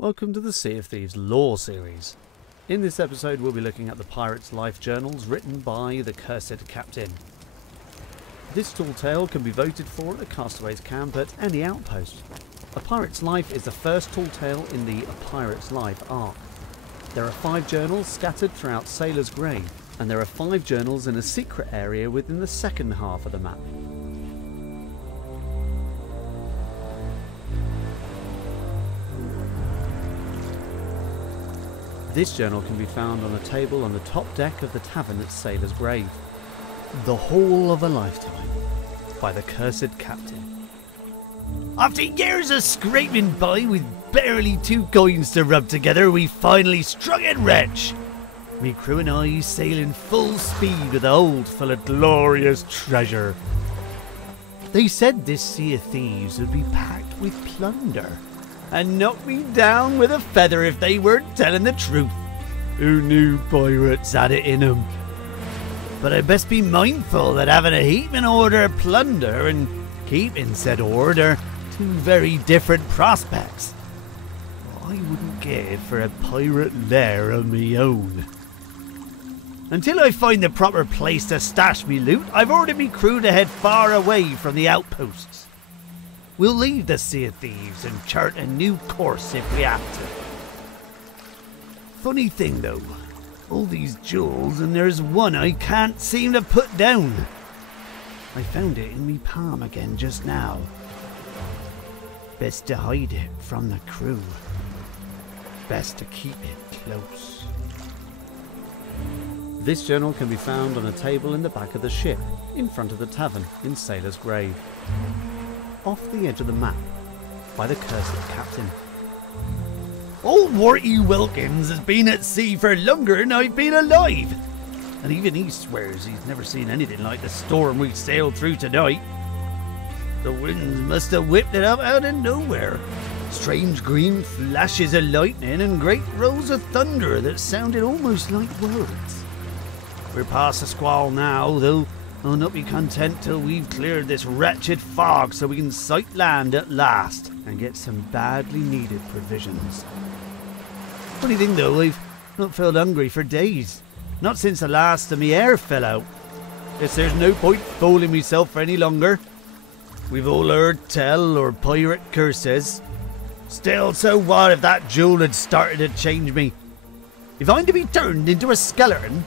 Welcome to the Sea of Thieves lore series. In this episode we'll be looking at the pirate's life journals written by the cursed captain. This tall tale can be voted for at a castaway's camp at any outpost. A Pirate's Life is the first tall tale in the A Pirate's Life arc. There are 5 journals scattered throughout Sailor's Grave, and there are 5 journals in a secret area within the second half of the map. This journal can be found on a table on the top deck of the tavern at Sailor's Grave. The Haul of a Lifetime by the cursed captain. After years of scraping by with barely 2 coins to rub together, we finally struck it rich. Me crew and I sailing full speed with a hold full of glorious treasure. They said this Sea of Thieves would be packed with plunder and knock me down with a feather if they weren't telling the truth. Who knew pirates had it in them? But I best be mindful that having a heaping order of plunder and keeping said order are 2 very different prospects. I wouldn't give for a pirate lair of me own. Until I find the proper place to stash me loot, I've ordered me crew to head far away from the outposts. We'll leave the Sea of Thieves and chart a new course if we have to. Funny thing though, all these jewels and there's one I can't seem to put down. I found it in me palm again just now. Best to hide it from the crew. Best to keep it close. This journal can be found on a table in the back of the ship, in front of the tavern in Sailor's Grave. Off the edge of the map by the cursed captain. Old Warty Wilkins has been at sea for longer than I've been alive. And even he swears he's never seen anything like the storm we sailed through tonight. The winds must have whipped it up out of nowhere. Strange green flashes of lightning and great rolls of thunder that sounded almost like words. We're past the squall now, though I'll not be content till we've cleared this wretched fog so we can sight land at last and get some badly needed provisions. Funny thing though, I've not felt hungry for days. Not since the last of me air fell out. Guess there's no point fooling myself for any longer. We've all heard tell or pirate curses. Still, so what if that jewel had started to change me? If I'm to be turned into a skeleton,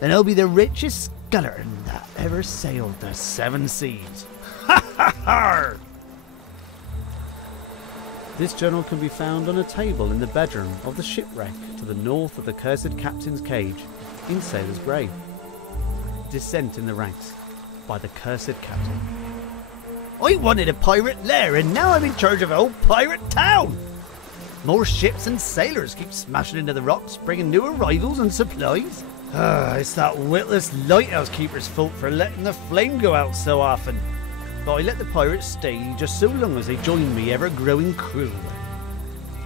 then I'll be the richest skeleton that ever sailed the 7 seas. Ha ha ha! This journal can be found on a table in the bedroom of the shipwreck to the north of the cursed captain's cage in Sailor's Grave. Dissent in the ranks by the cursed captain. I wanted a pirate lair and now I'm in charge of a whole pirate town. More ships and sailors keep smashing into the rocks, bringing new arrivals and supplies. It's that witless lighthouse keeper's fault for letting the flame go out so often. But I let the pirates stay just so long as they joined me ever-growing crew.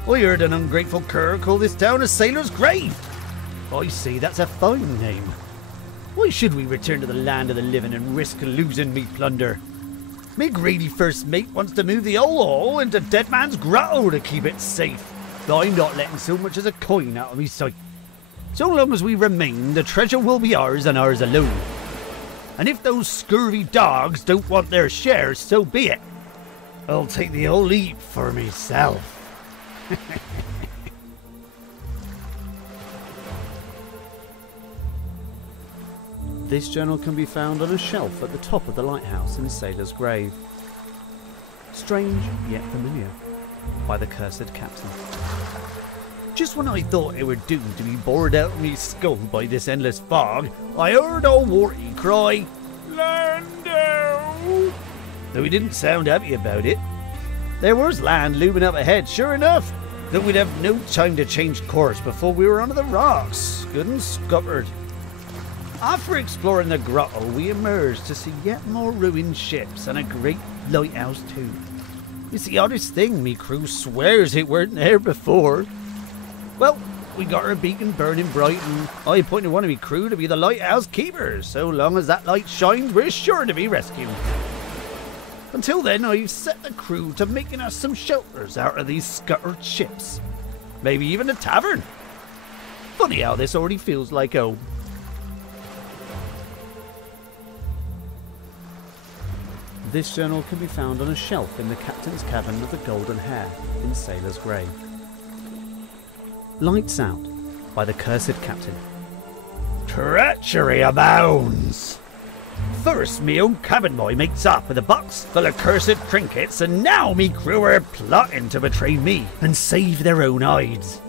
I heard an ungrateful cur call this town a Sailor's Grave. I say that's a fine name. Why should we return to the land of the living and risk losing me plunder? Me greedy first mate wants to move the whole haul into Dead Man's Grotto to keep it safe. But I'm not letting so much as a coin out of me sight. So long as we remain, the treasure will be ours and ours alone. And if those scurvy dogs don't want their share, so be it. I'll take the whole heap for myself. This journal can be found on a shelf at the top of the lighthouse in Sailor's Grave. Strange yet familiar by the cursed captain. Just when I thought it were doomed to be bored out of me skull by this endless fog, I heard old Warty cry, "Lando!" Though he didn't sound happy about it. There was land looming up ahead, sure enough, though we'd have no time to change course before we were onto the rocks, good and scuppered. After exploring the grotto, we emerged to see yet more ruined ships and a great lighthouse too. It's the oddest thing, me crew swears it weren't there before. Well, we got our beacon burning bright and I appointed one of me crew to be the lighthouse keeper. So long as that light shines, we're sure to be rescued. Until then, I've set the crew to making us some shelters out of these scuttered ships. maybe even a tavern. Funny how this already feels like home. This journal can be found on a shelf in the captain's cabin of the Golden Hare in Sailor's Grave. Lights Out by the Cursed Captain. Treachery abounds. First, me own cabin boy makes off with a box full of cursed trinkets, and now me crew are plotting to betray me and save their own hides.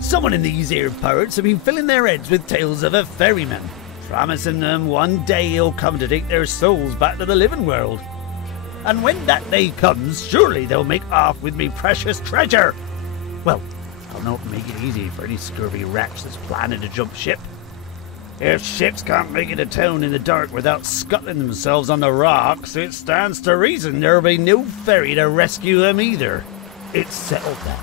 Someone in these here pirates have been filling their heads with tales of a ferryman, promising them one day he'll come to take their souls back to the living world. And when that day comes, surely they'll make off with me precious treasure. Well, I'll not make it easy for any scurvy wretch that's planning to jump ship. If ships can't make it to town in the dark without scuttling themselves on the rocks, it stands to reason there'll be no ferry to rescue them either. It's settled then.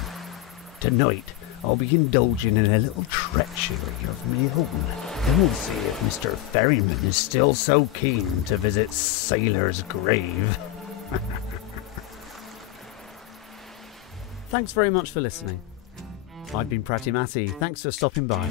Tonight, I'll be indulging in a little treachery of my own. Then we'll see if Mr. Ferryman is still so keen to visit Sailor's Grave. Thanks very much for listening. I've been Pratty Matty. Thanks for stopping by.